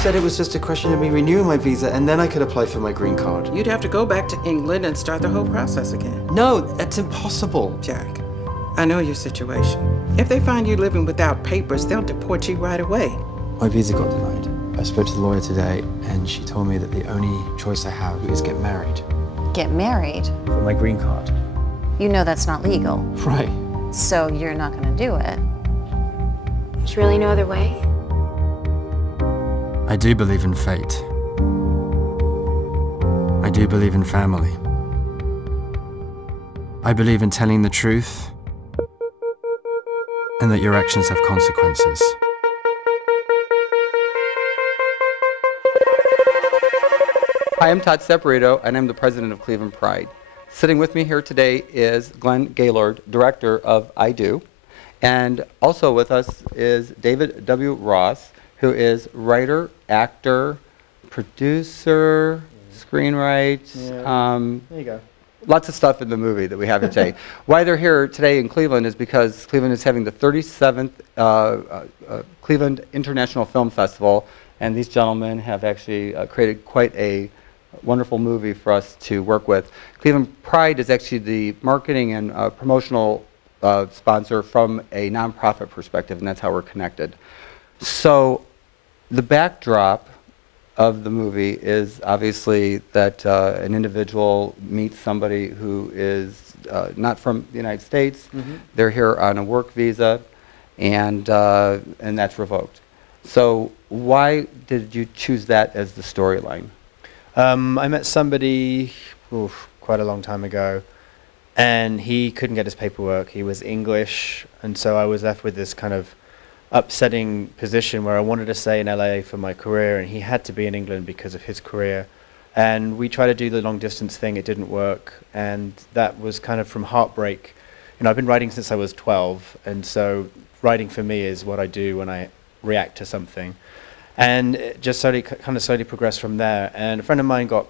said it was just a question of me renewing my visa, and then I could apply for my green card. You'd have to go back to England and start the whole process again. No, that's impossible. Jack, I know your situation. If they find you living without papers, they'll deport you right away. My visa got denied. I spoke to the lawyer today, and she told me that the only choice I have is get married. Get married? For my green card. You know that's not legal. Right. So you're not gonna do it. There's really no other way? I do believe in fate. I do believe in family. I believe in telling the truth and that your actions have consequences. Hi, I'm Todd Saporito, and I'm the president of Cleveland Pride. Sitting with me here today is Glenn Gaylord, director of I Do. And also with us is David W. Ross, who is writer, actor, producer, screenwrite. There you go. Lots of stuff in the movie that we have here today. Why they're here today in Cleveland is because Cleveland is having the 37th Cleveland International Film Festival, and these gentlemen have actually created quite a wonderful movie for us to work with. Cleveland Pride is actually the marketing and promotional sponsor from a nonprofit perspective, and that's how we're connected. So the backdrop of the movie is obviously that an individual meets somebody who is not from the United States. Mm-hmm. They're here on a work visa, and that's revoked. So why did you choose that as the storyline? I met somebody quite a long time ago, and he couldn't get his paperwork. He was English, and so I was left with this kind of upsetting position where I wanted to stay in LA for my career, and he had to be in England because of his career. And we tried to do the long distance thing. It didn't work, and that was kind of from heartbreak. You know, I've been writing since I was 12, and so writing for me is what I do when I react to something. And it just slowly, kind of slowly progressed from there. And a friend of mine got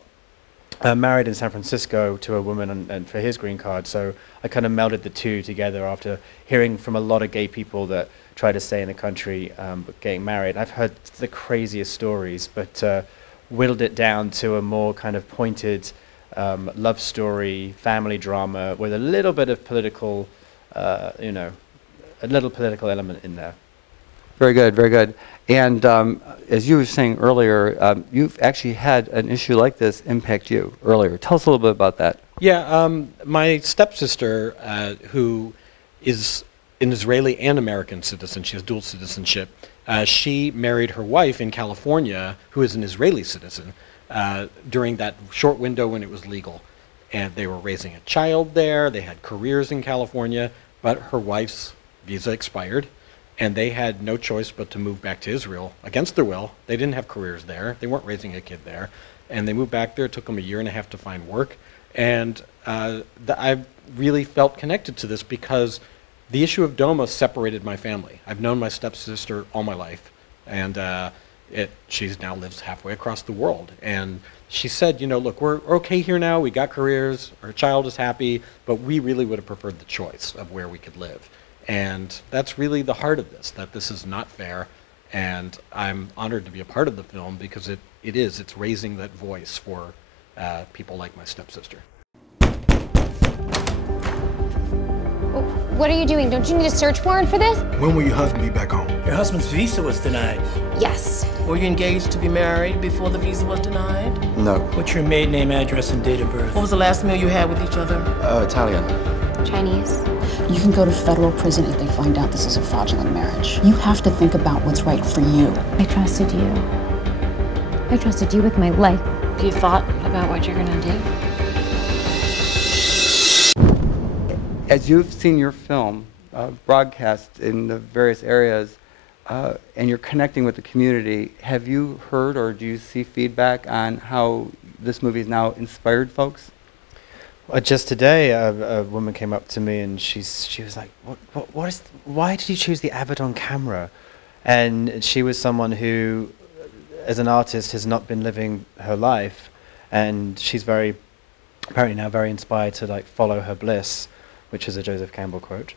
married in San Francisco to a woman and for his green card. So I kind of melded the two together after hearing from a lot of gay people that try to stay in the country but getting married. I've heard the craziest stories, but whittled it down to a more kind of pointed love story, family drama with a little bit of political, you know, a little political element in there. Very good, very good. And as you were saying earlier, you've actually had an issue like this impact you earlier. Tell us a little bit about that. Yeah, my stepsister, who is an Israeli and American citizen, she has dual citizenship, she married her wife in California, who is an Israeli citizen, during that short window when it was legal. And they were raising a child there, they had careers in California, but her wife's visa expired. And they had no choice but to move back to Israel against their will. They didn't have careers there. They weren't raising a kid there. And they moved back there. It took them a year and a half to find work. And I really felt connected to this because the issue of DOMA separated my family. I've known my stepsister all my life. And she now lives halfway across the world. And she said, you know, look, we're okay here now. We got careers. Our child is happy. But we really would have preferred the choice of where we could live. And that's really the heart of this, that this is not fair. And I'm honored to be a part of the film because it's raising that voice for people like my stepsister. What are you doing? Don't you need a search warrant for this? When will your husband be back home? Your husband's visa was denied. Yes. Were you engaged to be married before the visa was denied? No. What's your maiden name, address, and date of birth? What was the last meal you had with each other? Italian. Chinese. You can go to federal prison if they find out this is a fraudulent marriage. You have to think about what's right for you. I trusted you. I trusted you with my life. Have you thought about what you're gonna do? As you've seen your film broadcast in the various areas, and you're connecting with the community, have you heard or do you see feedback on how this movie has now inspired folks? Just today, a woman came up to me and she was like, why did you choose the Abaddon camera? And she was someone who, as an artist, has not been living her life, and she's apparently now very inspired to like follow her bliss, which is a Joseph Campbell quote.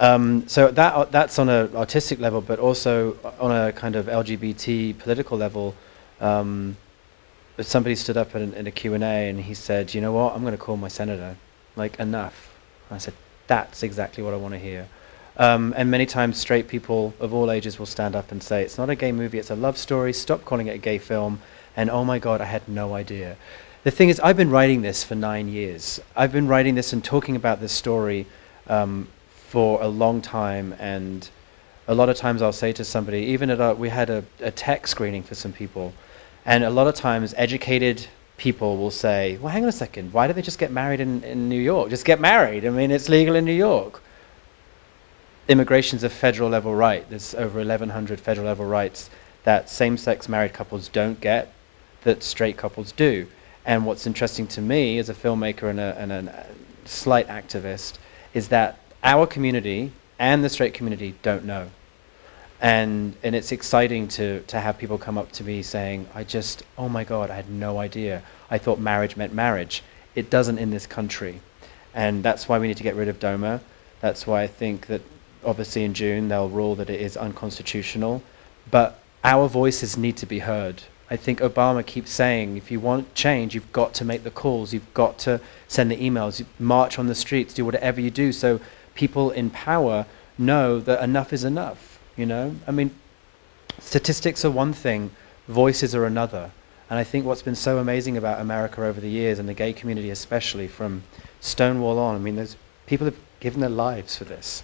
So that's on an artistic level, but also on a kind of LGBT political level. But somebody stood up in a Q&A and he said, you know what, I'm going to call my senator. Like, enough. And I said, that's exactly what I want to hear. And many times straight people of all ages will stand up and say, it's not a gay movie, it's a love story, stop calling it a gay film. And oh my God, I had no idea. The thing is, I've been writing this for 9 years. I've been writing this and talking about this story for a long time, and a lot of times I'll say to somebody, even at we had a tech screening for some people, and a lot of times educated people will say, well, hang on a second, why do they just get married in New York? Just get married. I mean, it's legal in New York. Immigration's a federal level right. There's over 1,100 federal level rights that same-sex married couples don't get, that straight couples do. And what's interesting to me as a filmmaker and a slight activist is that our community and the straight community don't know. And it's exciting to have people come up to me saying, oh my God, I had no idea. I thought marriage meant marriage. It doesn't in this country. And that's why we need to get rid of DOMA. That's why I think that obviously in June they'll rule that it is unconstitutional. But our voices need to be heard. I think Obama keeps saying, if you want change, you've got to make the calls, you've got to send the emails, you march on the streets, do whatever you do so people in power know that enough is enough. You know, I mean, statistics are one thing, voices are another. And I think what's been so amazing about America over the years, and the gay community especially, from Stonewall on, I mean, there's people have given their lives for this.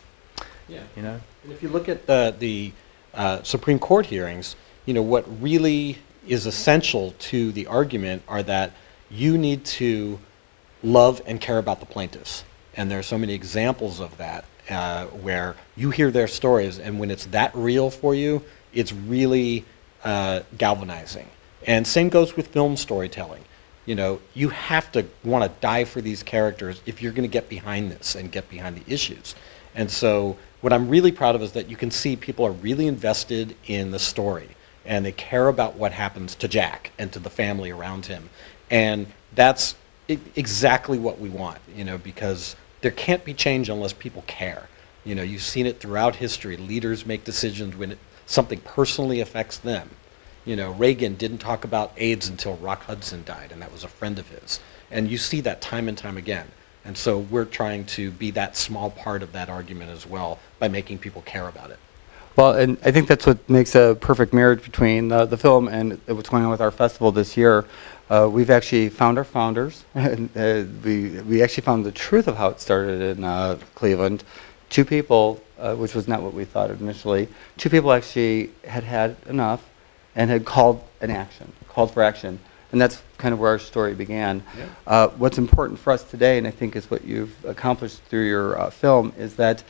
Yeah. You know? And if you look at the Supreme Court hearings, you know, what really is essential to the argument are that you need to love and care about the plaintiffs. And there are so many examples of that. Where you hear their stories, and when it's that real for you, it's really galvanizing. And same goes with film storytelling. You know, you have to want to die for these characters if you're going to get behind this and get behind the issues. And so what I'm really proud of is that you can see people are really invested in the story, and they care about what happens to Jack and to the family around him. And that's exactly what we want, you know, because there can't be change unless people care. You know, you've seen it throughout history. Leaders make decisions when something personally affects them. You know, Reagan didn't talk about AIDS until Rock Hudson died, and that was a friend of his. And you see that time and time again. And so we're trying to be that small part of that argument as well by making people care about it. Well, and I think that's what makes a perfect marriage between the film and what's going on with our festival this year. We've actually found our founders, and we actually found the truth of how it started in Cleveland. Two people, which was not what we thought initially, two people actually had enough and had called for action. And that's kind of where our story began. Yeah. What's important for us today, and I think is what you've accomplished through your film, is that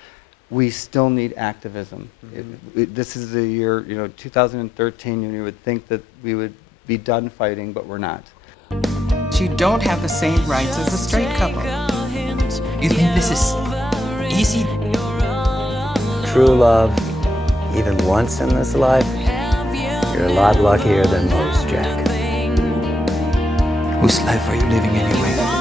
we still need activism. Mm-hmm. This is the year, 2013, and you would think that we would be done fighting, but we're not. You don't have the same rights as a straight couple. You think this is easy? True love, even once in this life, you're a lot luckier than most, Jack. Whose life are you living anyway?